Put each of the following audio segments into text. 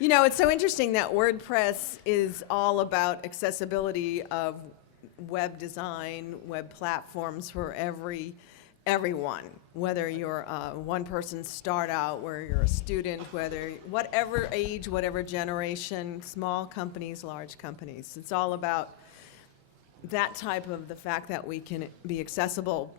You know, it's so interesting that WordPress is all about accessibility of web design, web platforms for everyone, whether you're a one-person start out, where you're a student, whatever age, whatever generation, small companies, large companies. It's all about that type of the fact that we can be accessible.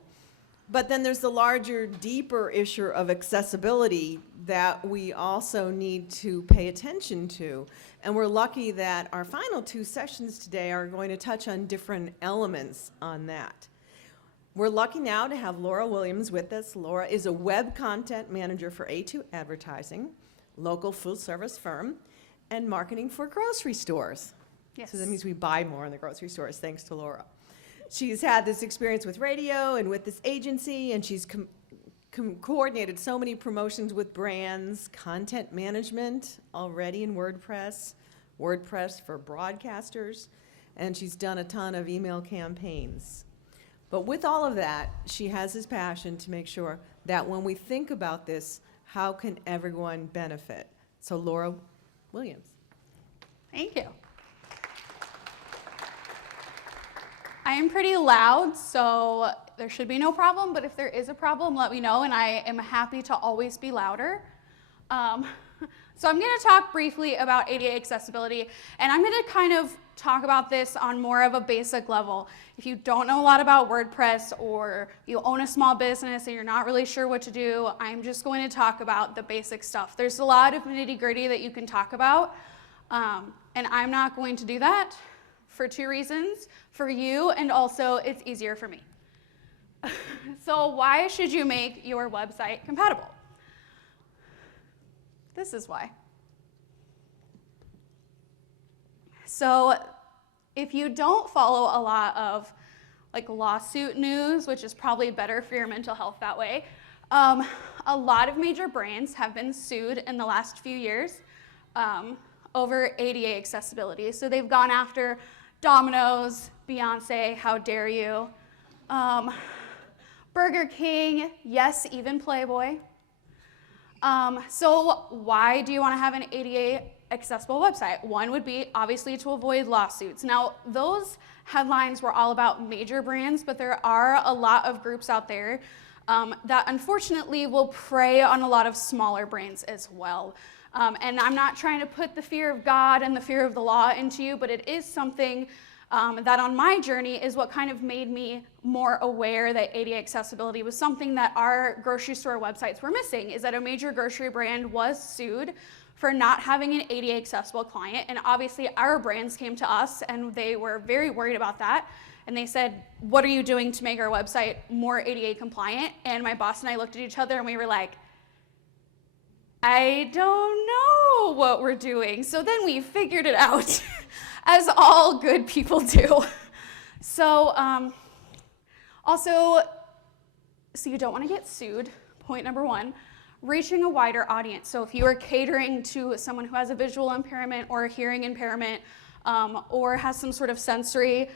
But then there's the larger, deeper issue of accessibility that we also need to pay attention to. And we're lucky that our final two sessions today are going to touch on different elements on that. We're lucky now to have Lora Williams with us. Lora is a web content manager for A2 Advertising, local food service firm, and marketing for grocery stores. Yes. So that means we buy more in the grocery stores, thanks to Lora. She's had this experience with radio and with this agency, and she's coordinated so many promotions with brands, content management already in WordPress, WordPress for broadcasters, and she's done a ton of email campaigns. But with all of that, she has this passion to make sure that when we think about this, how can everyone benefit? So Lora Williams. Thank you. I am pretty loud, so there should be no problem, but if there is a problem, let me know, and I am happy to always be louder. So I'm going to talk briefly about ADA accessibility, and I'm going to kind of talk about this on more of a basic level. If you don't know a lot about WordPress, or you own a small business and you're not really sure what to do, I'm just going to talk about the basic stuff. There's a lot of nitty-gritty that you can talk about, and I'm not going to do that for two reasons: for you, and also it's easier for me. So why should you make your website compatible? This is why. So if you don't follow a lot of like lawsuit news, which is probably better for your mental health that way, a lot of major brands have been sued in the last few years over ADA accessibility. So they've gone after Domino's, Beyonce, how dare you, Burger King, yes, even Playboy. So why do you want to have an ADA accessible website? One would be obviously to avoid lawsuits. Now, those headlines were all about major brands, but there are a lot of groups out there that unfortunately will prey on a lot of smaller brands as well. And I'm not trying to put the fear of God and the fear of the law into you, but it is something that on my journey is what kind of made me more aware that ADA accessibility was something that our grocery store websites were missing, is that a major grocery brand was sued for not having an ADA accessible client. And obviously our brands came to us and they were very worried about that. And they said, what are you doing to make our website more ADA compliant? And my boss and I looked at each other and we were like, I don't know what we're doing. So then we figured it out, as all good people do. So so you don't want to get sued, point number one. Reaching a wider audience. So if you are catering to someone who has a visual impairment or a hearing impairment or has some sort of sensory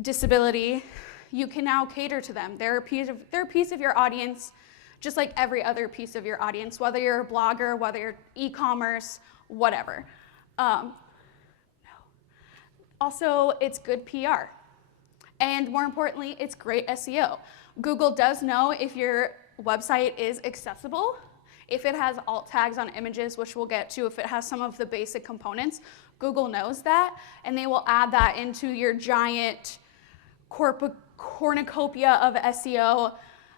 disability, you can now cater to them. They're a piece of your audience, just like every other piece of your audience, whether you're a blogger, whether you're e-commerce, whatever. Also, it's good PR. And more importantly, it's great SEO. Google does know if your website is accessible, if it has alt tags on images, which we'll get to, if it has some of the basic components. Google knows that, and they will add that into your giant cornucopia of SEO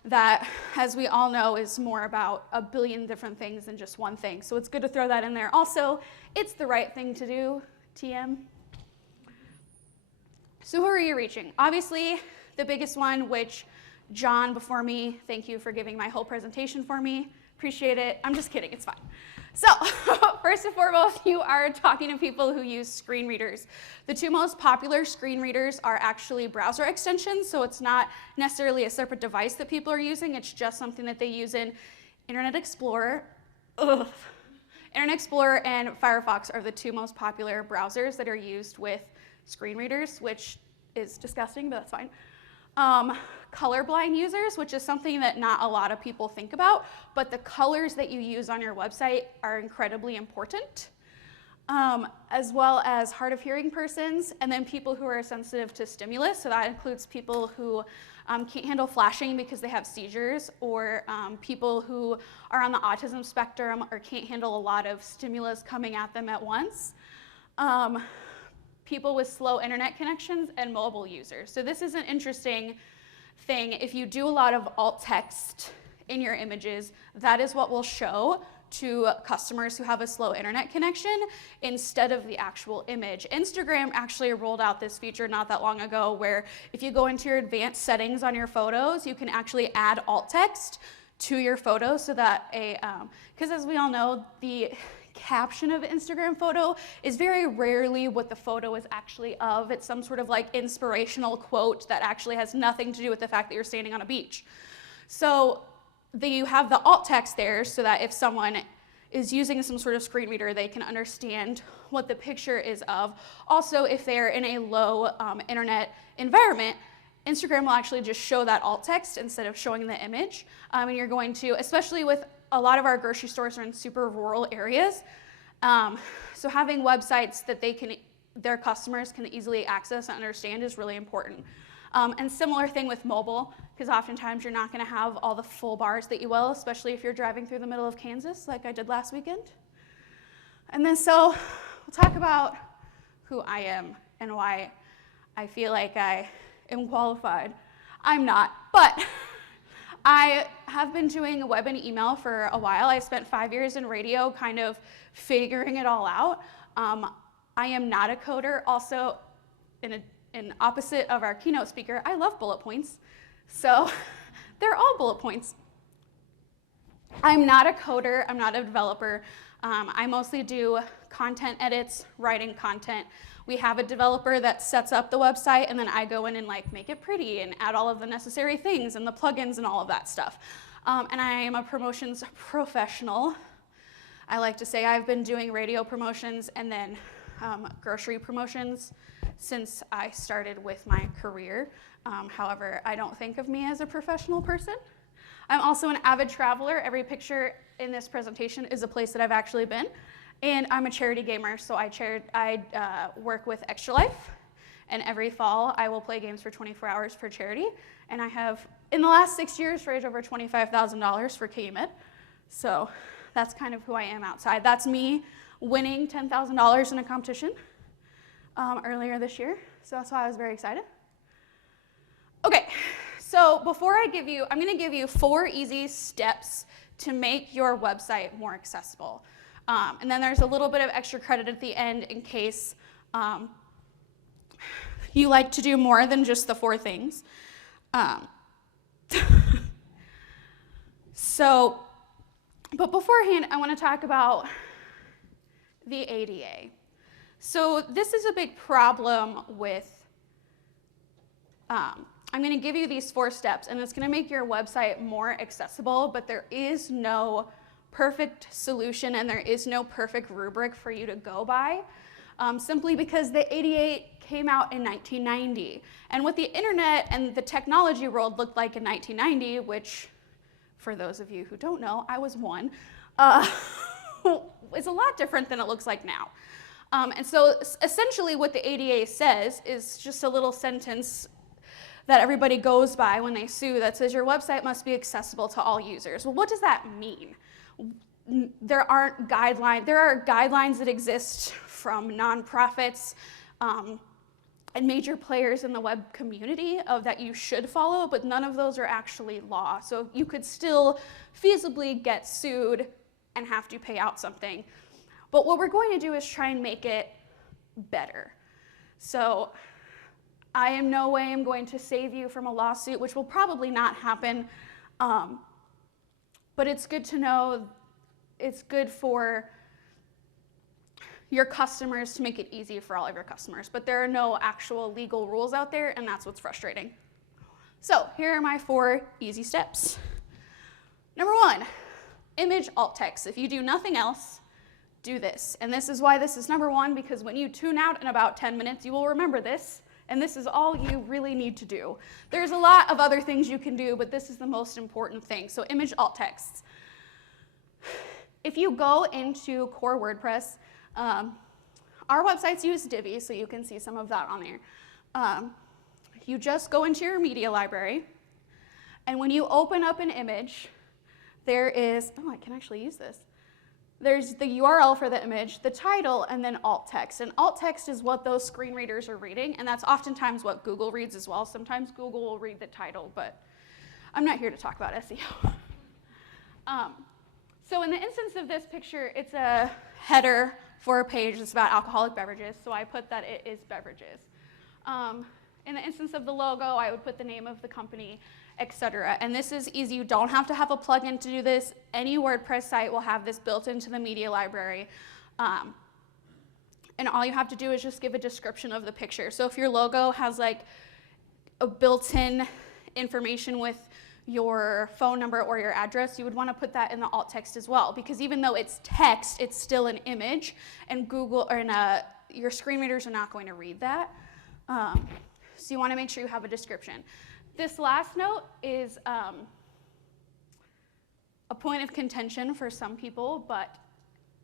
that, as we all know, is more about a billion different things than just one thing. So it's good to throw that in there. Also, it's the right thing to do, TM. So who are you reaching? Obviously, the biggest one, which John before me, thank you for giving my whole presentation for me. Appreciate it. I'm just kidding, it's fine. So first and foremost, you are talking to people who use screen readers. The two most popular screen readers are actually browser extensions, so it's not necessarily a separate device that people are using, it's just something that they use in Internet Explorer. Internet Explorer and Firefox are the two most popular browsers that are used with screen readers, which is disgusting, but that's fine. Colorblind users, which is something that not a lot of people think about, but the colors that you use on your website are incredibly important. as well as hard of hearing persons, and then people who are sensitive to stimulus. So that includes people who can't handle flashing because they have seizures, or people who are on the autism spectrum or can't handle a lot of stimulus coming at them at once. People with slow internet connections, and mobile users. So this is an interesting thing. If you do a lot of alt text in your images, that is what will show to customers who have a slow internet connection instead of the actual image. Instagram actually rolled out this feature not that long ago where if you go into your advanced settings on your photos, you can actually add alt text to your photos so that because as we all know, the caption of an Instagram photo is very rarely what the photo is actually of. It's some sort of like inspirational quote that actually has nothing to do with the fact that you're standing on a beach. So you have the alt text there so that if someone is using some sort of screen reader, they can understand what the picture is of. Also, if they're in a low internet environment, Instagram will actually just show that alt text instead of showing the image. And you're going to, especially with a lot of our grocery stores are in super rural areas, so having websites that their customers can easily access and understand is really important. And similar thing with mobile, because oftentimes you're not going to have all the full bars that you will, especially if you're driving through the middle of Kansas like I did last weekend. And then so we'll talk about who I am and why I feel like I am qualified. I'm not, but I have been doing web and email for a while. I spent 5 years in radio kind of figuring it all out. I am not a coder. Also, in opposite of our keynote speaker, I love bullet points. So they're all bullet points. I'm not a coder. I'm not a developer. I mostly do content edits, writing content. We have a developer that sets up the website, and then I go in and like make it pretty and add all of the necessary things and the plugins and all of that stuff. And I am a promotions professional. I like to say I've been doing radio promotions and then grocery promotions since I started with my career. However, I don't think of me as a professional person. I'm also an avid traveler. Every picture in this presentation is a place that I've actually been. And I'm a charity gamer, so I work with Extra Life, and every fall I will play games for 24 hours for charity. And I have, in the last 6 years, raised over $25,000 for KUMID. So that's kind of who I am outside. That's me winning $10,000 in a competition earlier this year, so that's why I was very excited. Okay, so before I'm going to give you 4 easy steps to make your website more accessible. And then there's a little bit of extra credit at the end in case you like to do more than just the 4 things. But beforehand, I want to talk about the ADA. So this is a big problem with, I'm going to give you these 4 steps, and it's going to make your website more accessible, but there is no perfect solution and there is no perfect rubric for you to go by, simply because the ADA came out in 1990. And what the internet and the technology world looked like in 1990, which, for those of you who don't know, I was one, is a lot different than it looks like now. And so essentially what the ADA says is just a little sentence that everybody goes by when they sue that says your website must be accessible to all users. Well, what does that mean? There are guidelines that exist from nonprofits and major players in the web community that you should follow, but none of those are actually law. So you could still feasibly get sued and have to pay out something. But what we're going to do is try and make it better. So I in no way am going to save you from a lawsuit, which will probably not happen. But it's good to know, it's good for your customers to make it easy for all of your customers. But there are no actual legal rules out there, and that's what's frustrating. So here are my 4 easy steps. Number 1, image alt text. If you do nothing else, do this. And this is why this is number 1, because when you tune out in about 10 minutes, you will remember this. And this is all you really need to do. There's a lot of other things you can do, but this is the most important thing. So image alt texts. If you go into core WordPress, Our websites use Divi, so you can see some of that on there. You just go into your media library, and when you open up an image, there is, oh, I can actually use this. There's the URL for the image, the title, and then alt text. And alt text is what those screen readers are reading, and that's oftentimes what Google reads as well. Sometimes Google will read the title, but I'm not here to talk about SEO. So in the instance of this picture, it's a header for a page that's about alcoholic beverages, so I put that it is beverages. In the instance of the logo, I would put the name of the company, etc. And this is easy. You don't have to have a plugin to do this. Any WordPress site will have this built into the media library. And all you have to do is just give a description of the picture. So if your logo has like a built-in information with your phone number or your address, you would want to put that in the alt text as well, because even though it's text, it's still an image, and Google or your screen readers are not going to read that. So you want to make sure you have a description. This last note is a point of contention for some people, but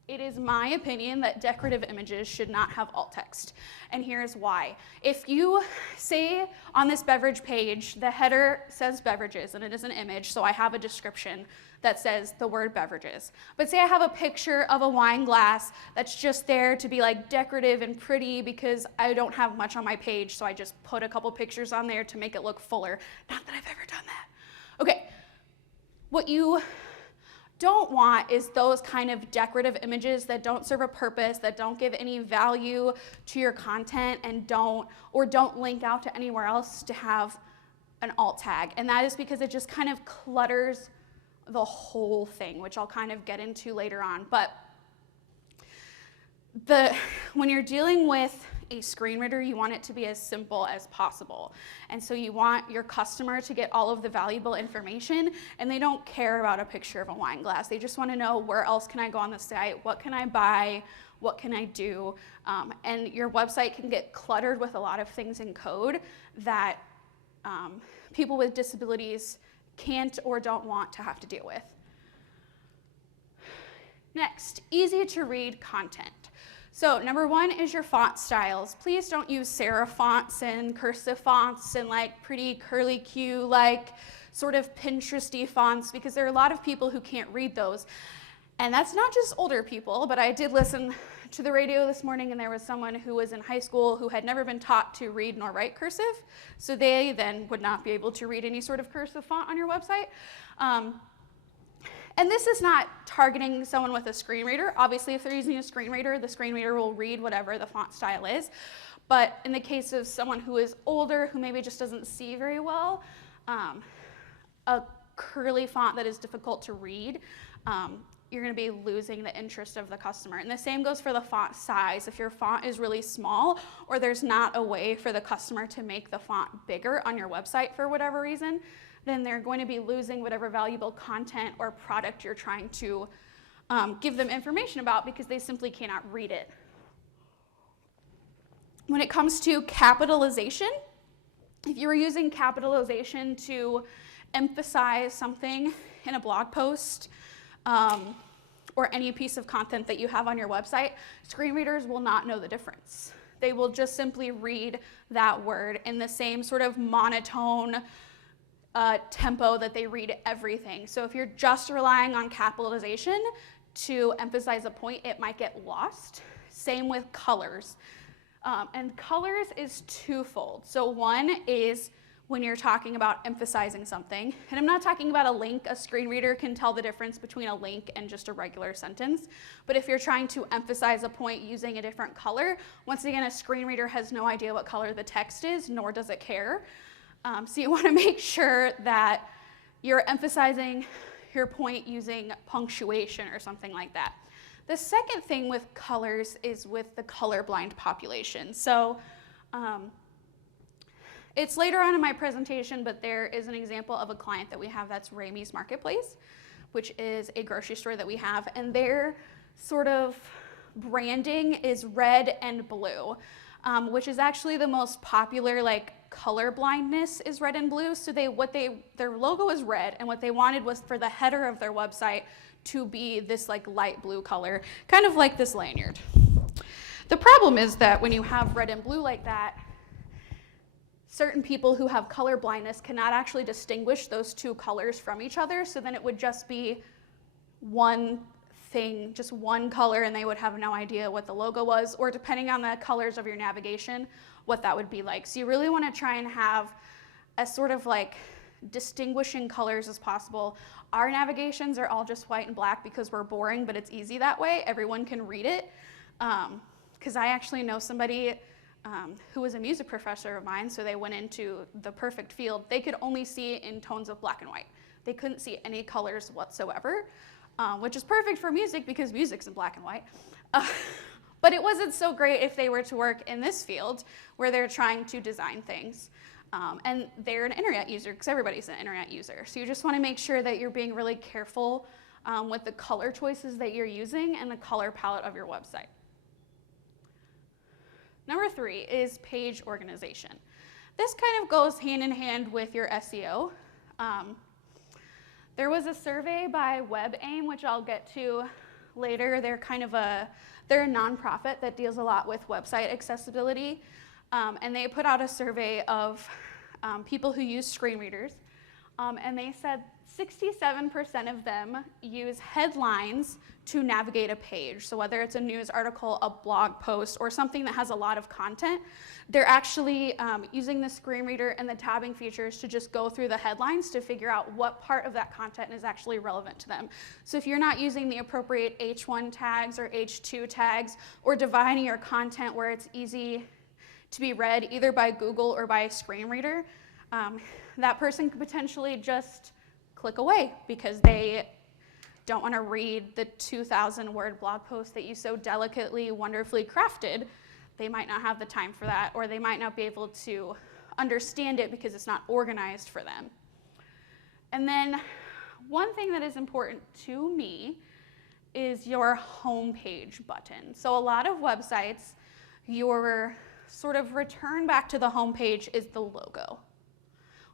it is my opinion that decorative images should not have alt text, and here's why. If you say on this beverage page, the header says beverages, and it is an image, so I have a description that says the word beverages. But say I have a picture of a wine glass that's just there to be like decorative and pretty because I don't have much on my page, so I just put a couple pictures on there to make it look fuller. Not that I've ever done that. Okay, what you don't want is those kind of decorative images that don't serve a purpose, that don't give any value to your content, and don't link out to anywhere else to have an alt tag. And that is because it just kind of clutters the whole thing, which I'll kind of get into later on. But when you're dealing with a screen reader, you want it to be as simple as possible. And so you want your customer to get all of the valuable information, and they don't care about a picture of a wine glass. They just want to know, where else can I go on the site? What can I buy? What can I do? And your website can get cluttered with a lot of things in code that people with disabilities can't or don't want to have to deal with. Next, easy to read content. So number one is your font styles. Please don't use serif fonts and cursive fonts and like pretty curly Q, like sort of Pinteresty fonts, because there are a lot of people who can't read those. And that's not just older people, but I did listen to the radio this morning, and there was someone who was in high school who had never been taught to read nor write cursive, so they then would not be able to read any sort of cursive font on your website. And this is not targeting someone with a screen reader. Obviously, if they're using a screen reader, the screen reader will read whatever the font style is. But in the case of someone who is older, who maybe just doesn't see very well, a curly font that is difficult to read, you're going to be losing the interest of the customer. And the same goes for the font size. If your font is really small, or there's not a way for the customer to make the font bigger on your website for whatever reason, then they're going to be losing whatever valuable content or product you're trying to give them information about, because they simply cannot read it. When it comes to capitalization, if you were using capitalization to emphasize something in a blog post, or any piece of content that you have on your website, screen readers will not know the difference. They will just simply read that word in the same sort of monotone tempo that they read everything. So if you're just relying on capitalization to emphasize a point, it might get lost. Same with colors. And colors is twofold. So one is when you're talking about emphasizing something, and I'm not talking about a link. A screen reader can tell the difference between a link and just a regular sentence. But if you're trying to emphasize a point using a different color, once again, a screen reader has no idea what color the text is, nor does it care. So you want to make sure that you're emphasizing your point using punctuation or something like that. The second thing with colors is with the colorblind population. So it's later on in my presentation, but there is an example of a client that we have that's Ramey's Marketplace, which is a grocery store that we have, and their sort of branding is red and blue, which is actually the most popular, like, color blindness is red and blue. So their logo is red, and what they wanted was for the header of their website to be this like light blue color, kind of like this lanyard. The problem is that when you have red and blue like that, certain people who have color blindness cannot actually distinguish those two colors from each other, so then it would just be one thing, just one color, and they would have no idea what the logo was, or depending on the colors of your navigation, what that would be like. So you really want to try and have as sort of like distinguishing colors as possible. Our navigations are all just white and black because we're boring, but it's easy that way. Everyone can read it. Because I actually know somebody who was a music professor of mine, so they went into the perfect field. They could only see in tones of black and white. They couldn't see any colors whatsoever, which is perfect for music because music's in black and white. But it wasn't so great if they were to work in this field where they're trying to design things. And they're an internet user, because everybody's an internet user. So you just want to make sure that you're being really careful with the color choices that you're using and the color palette of your website. Number 3 is page organization. This kind of goes hand in hand with your SEO. There was a survey by WebAIM, which I'll get to later. They're a nonprofit that deals a lot with website accessibility. And they put out a survey of people who use screen readers. And they said 67% of them use headlines to navigate a page. So whether it's a news article, a blog post, or something that has a lot of content, they're actually using the screen reader and the tabbing features to just go through the headlines to figure out what part of that content is actually relevant to them. So if you're not using the appropriate H1 tags or H2 tags, or dividing your content where it's easy to be read either by Google or by a screen reader, that person could potentially just click away because they don't want to read the 2,000 word blog post that you so delicately, wonderfully crafted. They might not have the time for that, or they might not be able to understand it because it's not organized for them. And then one thing that is important to me is your homepage button. So a lot of websites, your sort of return back to the homepage is the logo,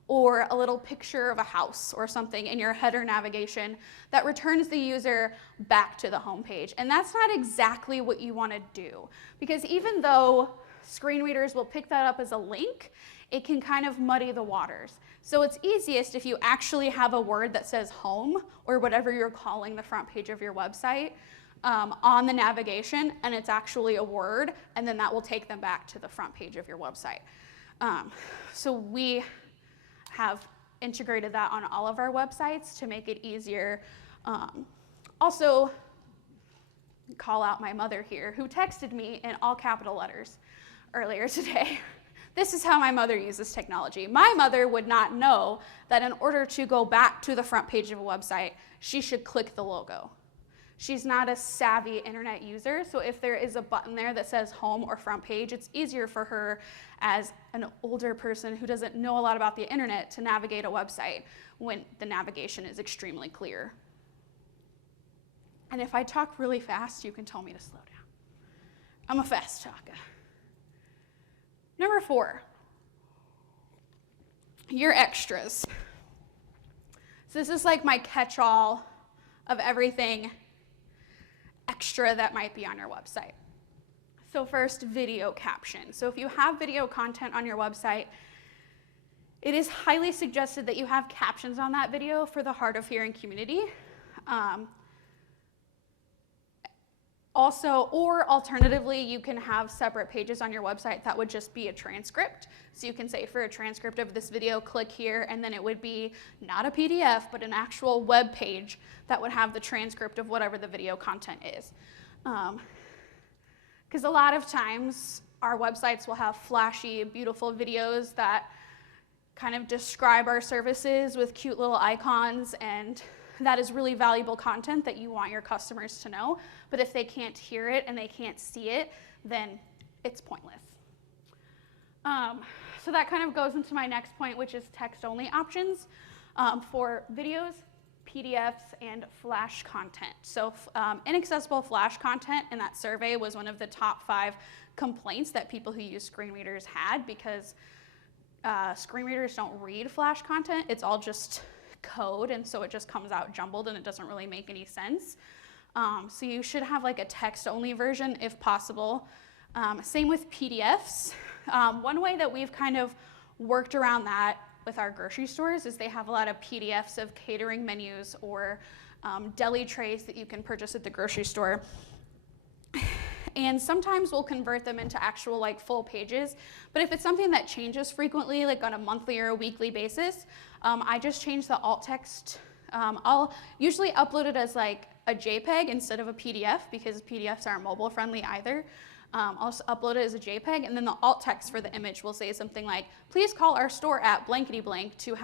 or a little picture of a house or something in your header navigation that returns the user back to the homepage. And that's not exactly what you want to do, because even though screen readers will pick that up as a link, it can kind of muddy the waters. So it's easiest if you actually have a word that says home, or whatever you're calling the front page of your website, on the navigation, and it's actually a word, and then that will take them back to the front page of your website. So we have integrated that on all of our websites to make it easier. Also, call out my mother here, who texted me in all capital letters earlier today. This is how my mother uses technology. My mother would not know that in order to go back to the front page of a website, she should click the logo. She's not a savvy internet user, so if there is a button there that says home or front page, it's easier for her as an older person who doesn't know a lot about the internet to navigate a website when the navigation is extremely clear. And if I talk really fast, you can tell me to slow down. I'm a fast talker. Number 4, your extras. So this is like my catch-all of everything extra that might be on your website. So first, video caption. So if you have video content on your website, it is highly suggested that you have captions on that video for the hard of hearing community. Also, or alternatively, you can have separate pages on your website that would just be a transcript. So you can say, for a transcript of this video, click here, and then it would be not a PDF, but an actual web page that would have the transcript of whatever the video content is. Because a lot of times, our websites will have flashy, beautiful videos that kind of describe our services with cute little icons, and that is really valuable content that you want your customers to know. But if they can't hear it and they can't see it, then it's pointless. So that kind of goes into my next point, which is text-only options for videos, PDFs, and Flash content. So inaccessible Flash content in that survey was one of the top 5 complaints that people who use screen readers had, because screen readers don't read Flash content. It's all just code, and so it just comes out jumbled and it doesn't really make any sense. So you should have like a text-only version if possible. Same with PDFs. One way that we've kind of worked around that with our grocery stores is they have a lot of PDFs of catering menus or deli trays that you can purchase at the grocery store. And sometimes we'll convert them into actual like full pages. But if it's something that changes frequently, like on a monthly or a weekly basis, I just change the alt text. I'll usually upload it as like a JPEG instead of a PDF because PDFs aren't mobile friendly either. I'll just upload it as a JPEG, and then the alt text for the image will say something like, please call our store at blankety blank to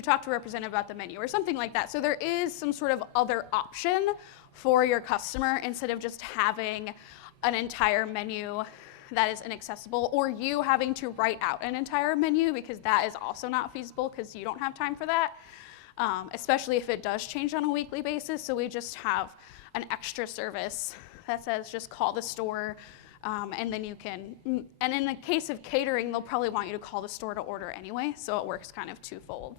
talk to a representative about the menu, or something like that. So there is some sort of other option for your customer instead of just having an entire menu that is inaccessible, or you having to write out an entire menu, because that is also not feasible because you don't have time for that, especially if it does change on a weekly basis. So we just have an extra service that says just call the store, and then you can, and in the case of catering, they'll probably want you to call the store to order anyway, so it works kind of twofold.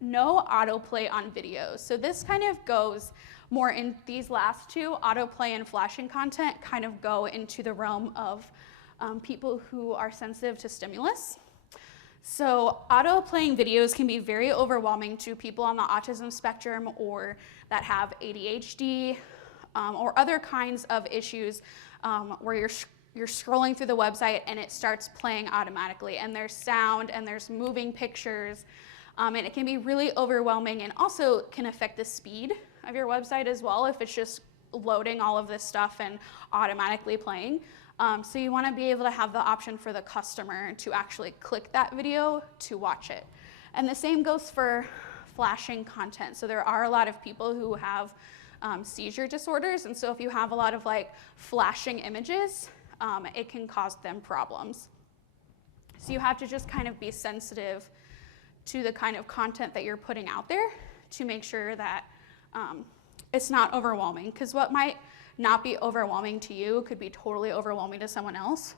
No autoplay on videos. So this kind of goes more in these last two, autoplay and flashing content kind of go into the realm of people who are sensitive to stimulus. So auto-playing videos can be very overwhelming to people on the autism spectrum or that have ADHD or other kinds of issues where you're scrolling through the website and it starts playing automatically, and there's sound and there's moving pictures, and it can be really overwhelming and also can affect the speed of your website as well if it's just loading all of this stuff and automatically playing. So you want to be able to have the option for the customer to actually click that video to watch it. And the same goes for flashing content. So there are a lot of people who have seizure disorders, and so if you have a lot of like flashing images, it can cause them problems. So you have to just kind of be sensitive to the kind of content that you're putting out there to make sure that it's not overwhelming, because what might not be overwhelming to you could be totally overwhelming to someone else.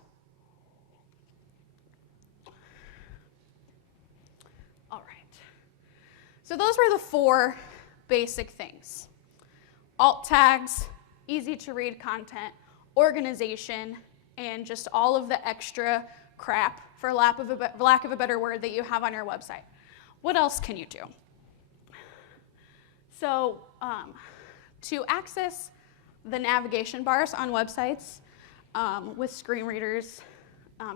All right. So those were the 4 basic things. Alt tags, easy to read content, organization, and just all of the extra crap, for lack of a better word, that you have on your website. What else can you do? So to access the navigation bars on websites with screen readers,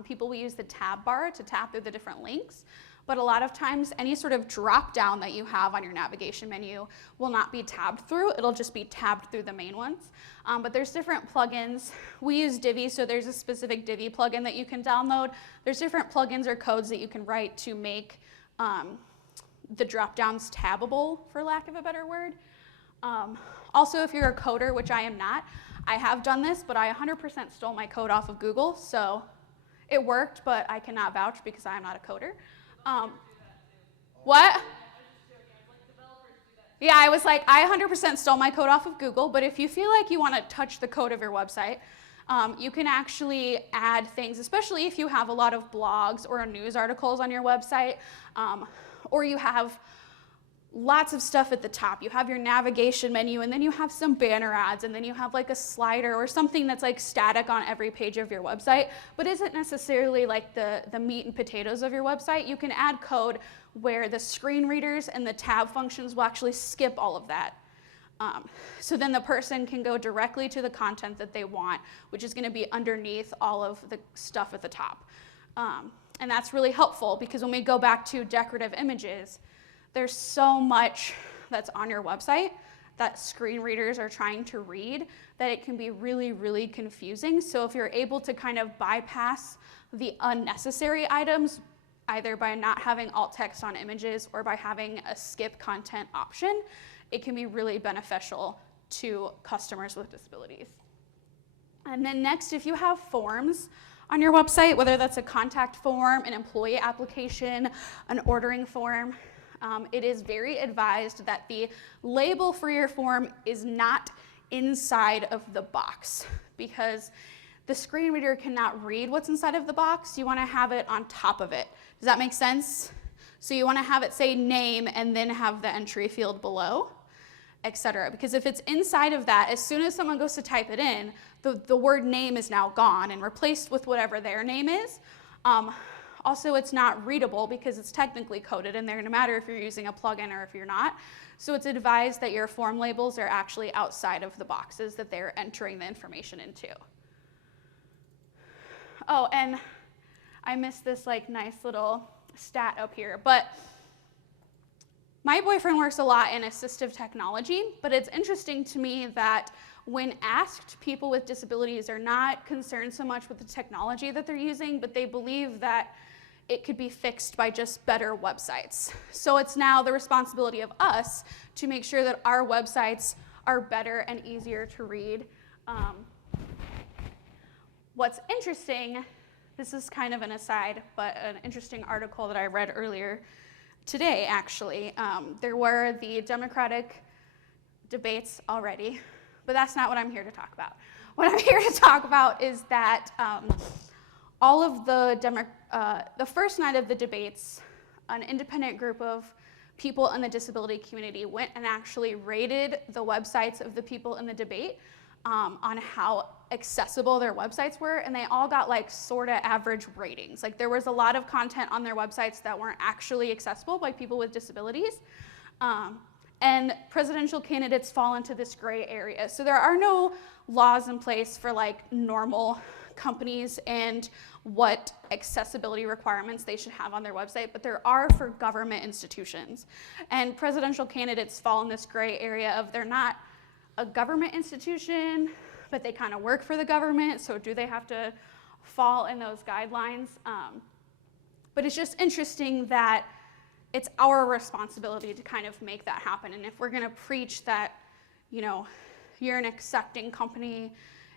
people will use the tab bar to tap through the different links. But a lot of times, any sort of drop down that you have on your navigation menu will not be tabbed through. It'll just be tabbed through the main ones. But there's different plugins. We use Divi, so there's a specific Divi plugin that you can download. There's different plugins or codes that you can write to make the drop downs tabbable, for lack of a better word. Also, if you're a coder, which I am not, I have done this, but I 100% stole my code off of Google, so it worked, but I cannot vouch because I am not a coder. What? Yeah, I was like, I 100% stole my code off of Google, but if you feel like you want to touch the code of your website, you can actually add things, especially if you have a lot of blogs or news articles on your website, or you have lots of stuff at the top. You have your navigation menu, and then you have some banner ads, and then you have like a slider or something that's like static on every page of your website, but isn't necessarily like the meat and potatoes of your website. You can add code where the screen readers and the tab functions will actually skip all of that. So then the person can go directly to the content that they want, which is going to be underneath all of the stuff at the top. And that's really helpful because when we go back to decorative images, there's so much that's on your website that screen readers are trying to read that it can be really, really confusing. So if you're able to kind of bypass the unnecessary items, either by not having alt text on images or by having a skip content option, it can be really beneficial to customers with disabilities. And then next, if you have forms on your website, whether that's a contact form, an employee application, an ordering form, it is very advised that the label for your form is not inside of the box because the screen reader cannot read what's inside of the box. You want to have it on top of it. Does that make sense? So you want to have it say name and then have the entry field below. etc. Because if it's inside of that, as soon as someone goes to type it in, the word name is now gone and replaced with whatever their name is. Also, it's not readable because it's technically coded in there, no matter if you're using a plugin or if you're not. So it's advised that your form labels are actually outside of the boxes that they're entering the information into. Oh, and I missed this like nice little stat up here, but my boyfriend works a lot in assistive technology, but it's interesting to me that when asked, people with disabilities are not concerned so much with the technology that they're using, but they believe that it could be fixed by just better websites. So it's now the responsibility of us to make sure that our websites are better and easier to read. What's interesting, this is kind of an aside, but an interesting article that I read earlier today, actually. There were the Democratic debates already, but that's not what I'm here to talk about. What I'm here to talk about is that all of the first night of the debates, an independent group of people in the disability community went and actually rated the websites of the people in the debate on how accessible their websites were, and they all got like sort of average ratings. Like there was a lot of content on their websites that weren't actually accessible by people with disabilities. And presidential candidates fall into this gray area. So there are no laws in place for like normal companies and what accessibility requirements they should have on their website, but there are for government institutions. And presidential candidates fall in this gray area of they're not a government institution, but they kind of work for the government, so do they have to fall in those guidelines? But it's just interesting that it's our responsibility to kind of make that happen. And if we're gonna preach that, you know, you're an accepting company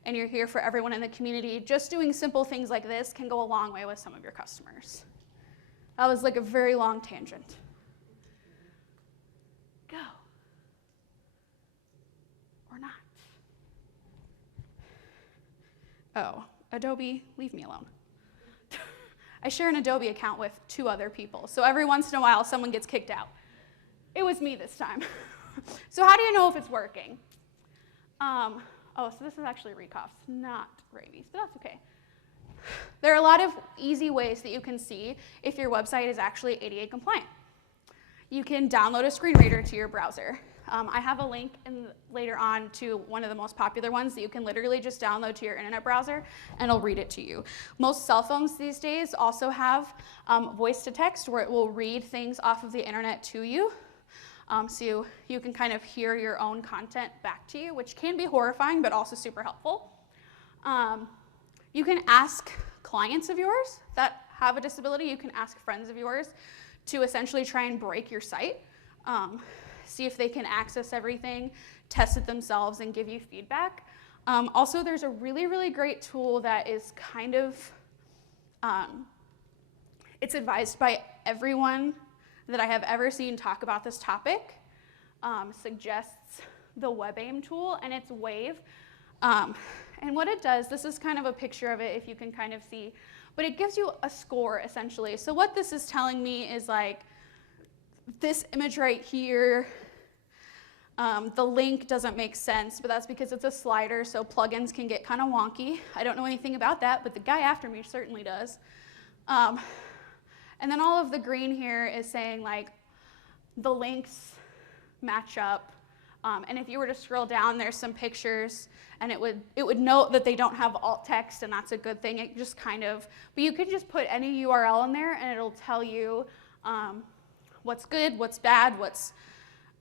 and you're here for everyone in the community, just doing simple things like this can go a long way with some of your customers. That was like a very long tangent. Go. Or not. Oh, Adobe, leave me alone. I share an Adobe account with 2 other people, so every once in a while someone gets kicked out. It was me this time. So how do you know if it's working? Oh, so this is actually Recoff's, not Raby's, but that's okay. There are a lot of easy ways that you can see if your website is actually ADA compliant. You can download a screen reader to your browser. I have a link later on to one of the most popular ones that you can literally just download to your internet browser and it'll read it to you. Most cell phones these days also have voice to text where it will read things off of the internet to you. So you can kind of hear your own content back to you, which can be horrifying, but also super helpful. You can ask clients of yours that have a disability, you can ask friends of yours to essentially try and break your site. See if they can access everything, test it themselves, and give you feedback. Also, there's a really, really great tool that is kind of, it's advised by everyone that I have ever seen talk about this topic, suggests the WebAIM tool, and it's Wave. And what it does, this is kind of a picture of it if you can kind of see, but it gives you a score essentially. So what this is telling me is like, this image right here, the link doesn't make sense, but that's because it's a slider, so plugins can get kind of wonky. I don't know anything about that, but the guy after me certainly does. And then all of the green here is saying like, the links match up. And if you were to scroll down, there's some pictures, and it would note that they don't have alt text, and that's a good thing. It just kind of, but you could just put any URL in there, and it'll tell you what's good, what's bad, what's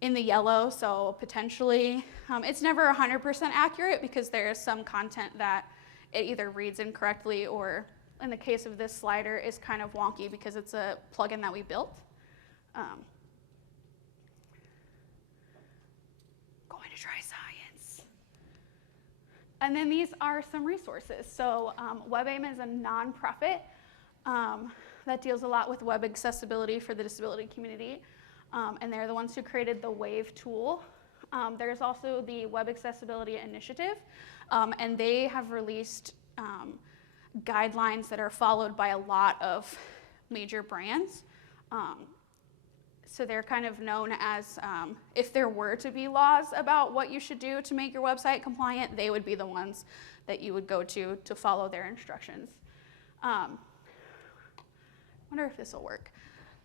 in the yellow, so potentially, it's never 100% accurate because there is some content that it either reads incorrectly or, in the case of this slider, is kind of wonky because it's a plugin that we built. Going to try science. And then these are some resources. So WebAIM is a nonprofit that deals a lot with web accessibility for the disability community. And they're the ones who created the Wave tool. There's also the Web Accessibility Initiative, and they have released guidelines that are followed by a lot of major brands. So they're kind of known as, if there were to be laws about what you should do to make your website compliant, they would be the ones that you would go to follow their instructions. Wonder if this will work.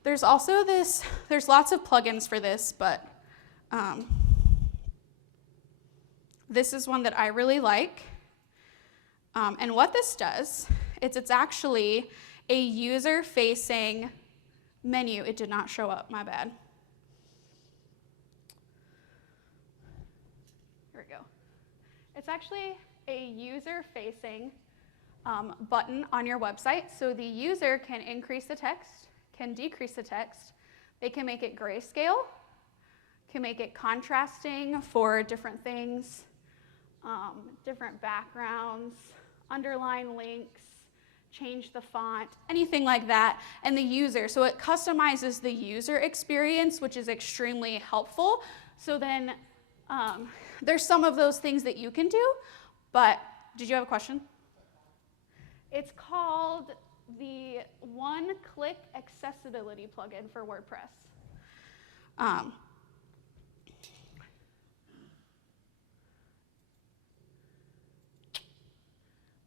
There's also there's lots of plugins for this, but this is one that I really like. And what this does, it's actually a user-facing menu. It did not show up, my bad. Here we go. It's actually a user-facing button on your website, so the user can increase the text, can decrease the text. They can make it grayscale, can make it contrasting for different things, different backgrounds, underline links, change the font, anything like that, and the user. So it customizes the user experience, which is extremely helpful. So then there's some of those things that you can do, but did you have a question? It's called the one-click accessibility plugin for WordPress.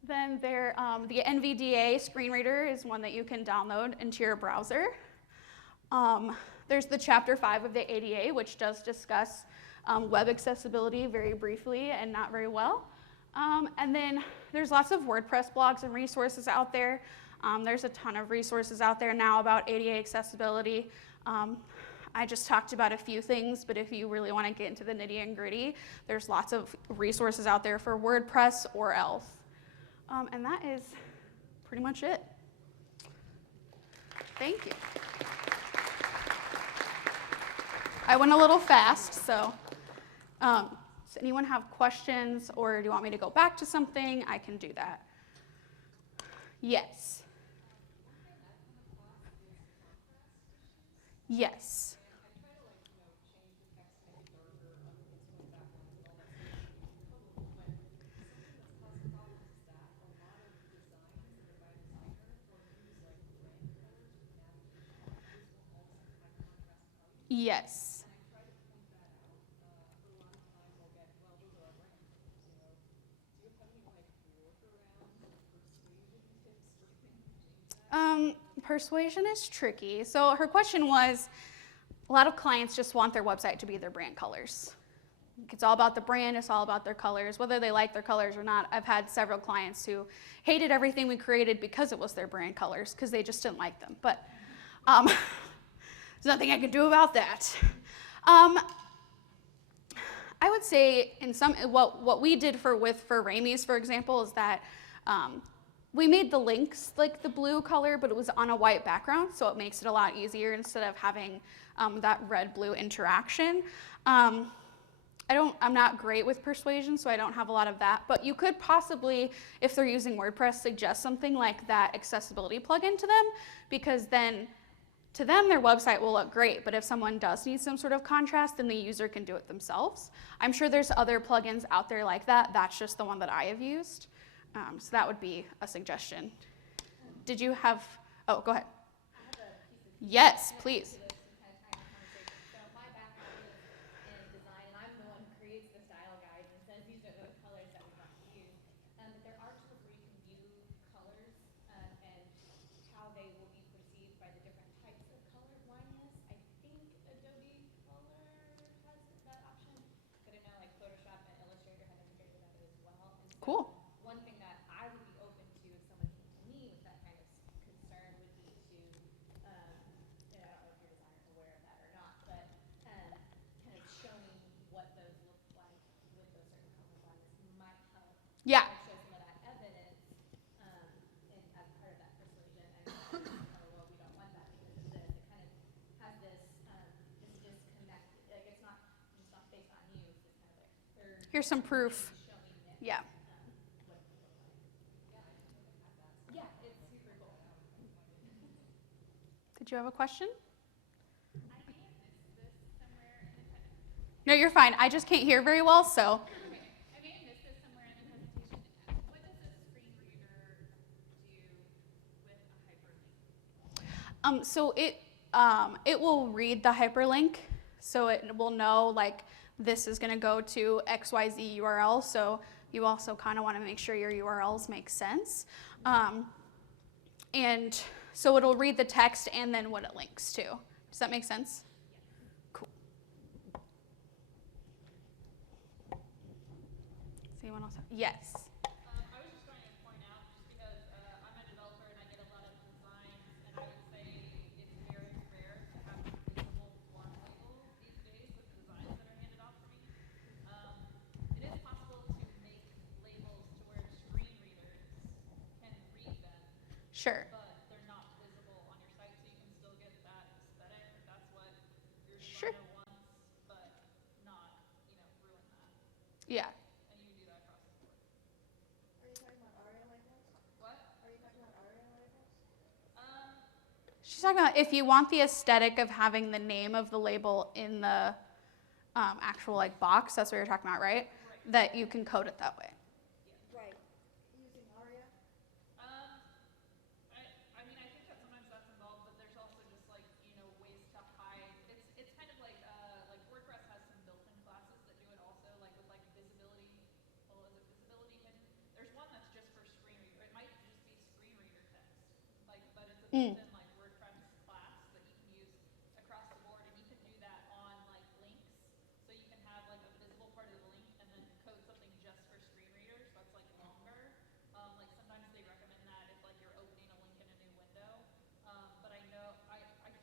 Then the NVDA screen reader is one that you can download into your browser. There's the Chapter 5 of the ADA, which does discuss web accessibility very briefly and not very well. And then there's lots of WordPress blogs and resources out there. There's a ton of resources out there now about ADA accessibility. I just talked about a few things, but if you really want to get into the nitty and gritty, there's lots of resources out there for WordPress or else. And that is pretty much it. Thank you. I went a little fast, so does anyone have questions, or do you want me to go back to something? I can do that. Yes. Yes. Yes. Persuasion is tricky. So her question was, a lot of clients just want their website to be their brand colors. It's all about the brand, it's all about their colors, whether they like their colors or not. I've had several clients who hated everything we created because it was their brand colors, because they just didn't like them. But there's nothing I can do about that. I would say what we did for Ramey's, for example, is that we made the links like the blue color, but it was on a white background, so it makes it a lot easier instead of having that red-blue interaction. I'm not great with Persuasion, so I don't have a lot of that, but you could possibly, if they're using WordPress, suggest something like that accessibility plugin to them, because then to them, their website will look great, but if someone does need some sort of contrast, then the user can do it themselves. I'm sure there's other plugins out there like that. That's just the one that I have used. So that would be a suggestion. Did you have, oh, go ahead. Yes, please. Cool. One thing that I would be open to if someone came to me with that kind of concern would be to, and I don't know if your designer is aware of that or not, but kind of showing what those look like with those certain color lines might help. Yeah. Show some of that evidence as part of that persuasion. And well, we don't want that because of this. It kind of has this disconnect. Like it's not based on you. It's just kind of like Here's some proof. Yeah. Did you have a question? I may have missed this somewhere in the presentation. No, you're fine. I just can't hear very well, so. Okay. I may have missed this somewhere in the presentation. What does a screen reader do with a hyperlink? So it will read the hyperlink, so it will know like this is going to go to XYZ URL. So you also kind of want to make sure your URLs make sense. And so it'll read the text and then what it links to. Does that make sense? Cool. Does anyone else have? Yes. I was just trying to point out, just because I'm a developer and I get a lot of designs, and I would say it's very rare to have visible form labels these days with the designs that are handed off to me. It is possible to make labels to where screen readers can read them, Sure. but they're not visible on your site, so you can still get that aesthetic if that's what your Sure. designer wants, but not, ruin that. Yeah. And you can do that across the board. Are you talking about ARIA labels? What? Are you talking about ARIA labels? She's talking about if you want the aesthetic of having the name of the label in the actual like box, that's what you're talking about, right? That you can code it that way. Right. Using ARIA? I mean, I think that sometimes that's involved, but there's also just like, ways to hide. It's kind of like WordPress has some built-in classes that do it also, like with like visibility. Well, is it visibility hidden? There's one that's just for screen reader. It might just be screen reader text, but it's a built-in like WordPress class that you can use across the board, and you can do that on like links. So you can have like a visible part of the link and then code something just for screen readers that's like longer. Like sometimes they recommend that if like you're opening a link in a new window. But I know I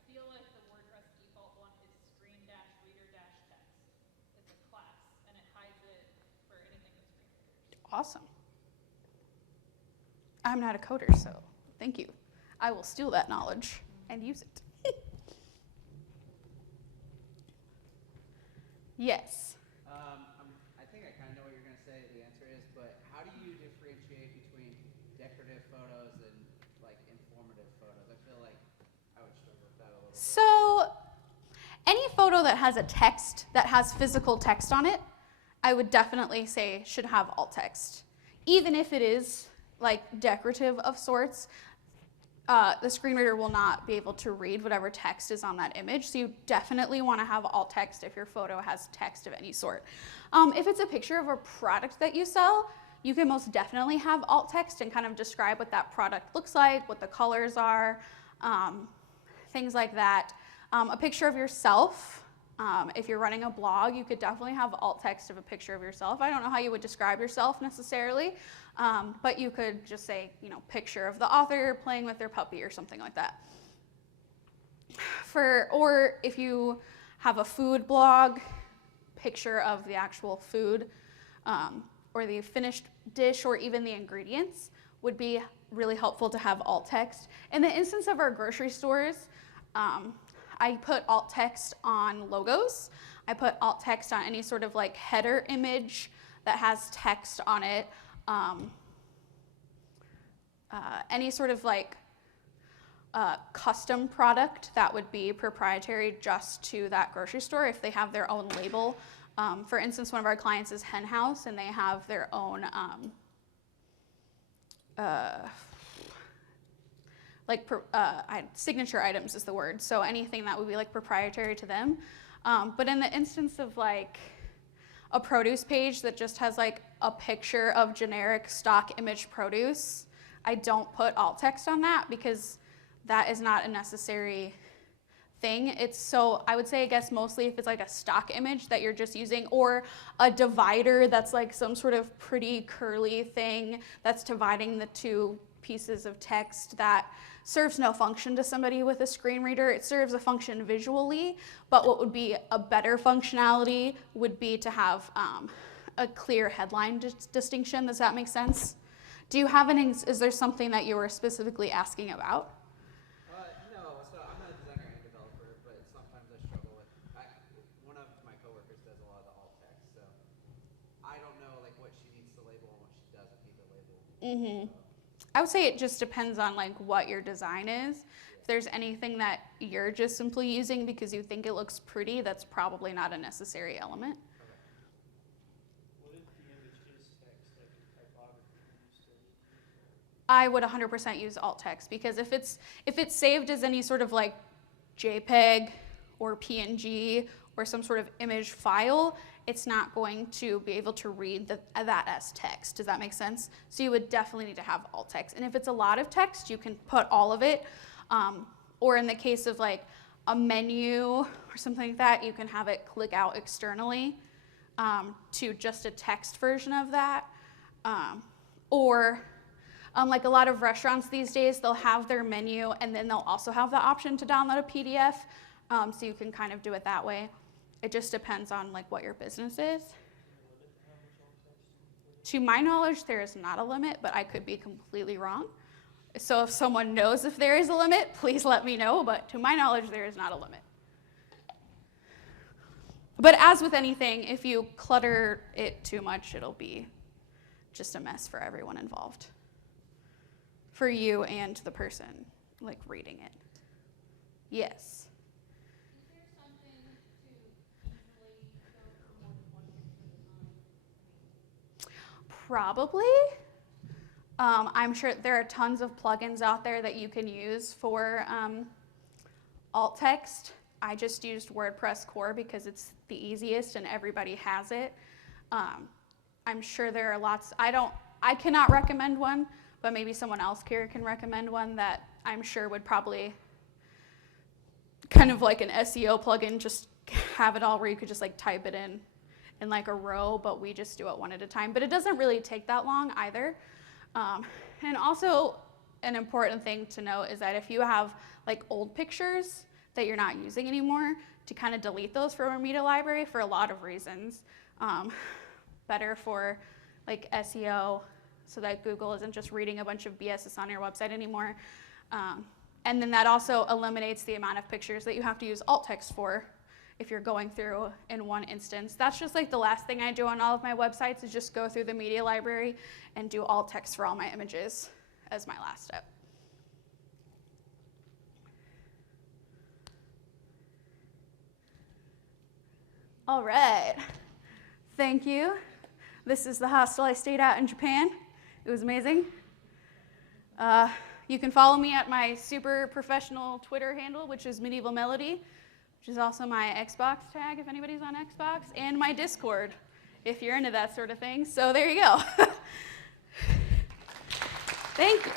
feel like the WordPress default one is screen dash reader dash text. It's a class and it hides it for anything with screen readers. Awesome. I'm not a coder, so thank you. I will steal that knowledge and use it. Yes. I think I kind of know what you're going to say the answer is, but how do you differentiate between decorative photos and like informative photos? I feel like I would struggle with that a little bit. So any photo that has a text, that has physical text on it, I would definitely say should have alt text. Even if it is like decorative of sorts, the screen reader will not be able to read whatever text is on that image. So you definitely want to have alt text if your photo has text of any sort. If it's a picture of a product that you sell, you can most definitely have alt text and kind of describe what that product looks like, what the colors are, things like that. A picture of yourself, if you're running a blog, you could definitely have alt text of a picture of yourself. I don't know how you would describe yourself necessarily, but you could just say, picture of the author playing with their puppy or something like that. Or if you have a food blog, picture of the actual food, or the finished dish, or even the ingredients would be really helpful to have alt text. In the instance of our grocery stores, I put alt text on logos. I put alt text on any sort of like header image that has text on it. Any sort of like custom product that would be proprietary just to that grocery store if they have their own label. For instance, one of our clients is Hen House, and they have their own signature items is the word. So anything that would be like proprietary to them. But in the instance of like a produce page that just has like a picture of generic stock image produce, I don't put alt text on that because that is not a necessary thing. I would say, I guess mostly if it's like a stock image that you're just using, or a divider that's like some sort of pretty curly thing that's dividing the two pieces of text that serves no function to somebody with a screen reader. It serves a function visually, but what would be a better functionality would be to have a clear headline distinction. Does that make sense? Do you have is there something that you were specifically asking about? No, so I'm not a designer and a developer, but sometimes I struggle with, one of my coworkers does a lot of the alt text, so I don't know like what she needs to label and what she doesn't need to label. Mm-hmm. I would say it just depends on like what your design is. If there's anything that you're just simply using because you think it looks pretty, that's probably not a necessary element. What if the image is text, like in typography, do you still need to use alt? I would 100% use alt text because if it's saved as any sort of like JPEG or PNG or some sort of image file, it's not going to be able to read that as text. Does that make sense? So you would definitely need to have alt text. And if it's a lot of text, you can put all of it. Or in the case of like a menu or something like that, you can have it click out externally to just a text version of that. Like a lot of restaurants these days, they'll have their menu and then they'll also have the option to download a PDF. So you can kind of do it that way. It just depends on like what your business is. To my knowledge, there is not a limit, but I could be completely wrong. So if someone knows if there is a limit, please let me know, but to my knowledge, there is not a limit. But as with anything, if you clutter it too much, it'll be just a mess for everyone involved. For you and the person like reading it. Yes. Is there something to easily go for more than one picture at a time? Probably. I'm sure there are tons of plugins out there that you can use for alt text. I just used WordPress core because it's the easiest and everybody has it. I'm sure there are lots. I cannot recommend one, but maybe someone else here can recommend one that I'm sure would probably kind of like an SEO plugin, just have it all where you could just like type it in like a row, but we just do it one at a time. But it doesn't really take that long either. And also an important thing to note is that if you have like old pictures that you're not using anymore, to kind of delete those from our media library for a lot of reasons. Better for like SEO, so that Google isn't just reading a bunch of BS that's on your website anymore. And then that also eliminates the amount of pictures that you have to use alt text for if you're going through in one instance. That's just like the last thing I do on all of my websites is just go through the media library and do alt text for all my images as my last step. All right, thank you. This is the hostel I stayed at in Japan. It was amazing. You can follow me at my super professional Twitter handle, which is Medieval Melody, which is also my Xbox tag if anybody's on Xbox, and my Discord if you're into that sort of thing. So there you go. Thank you.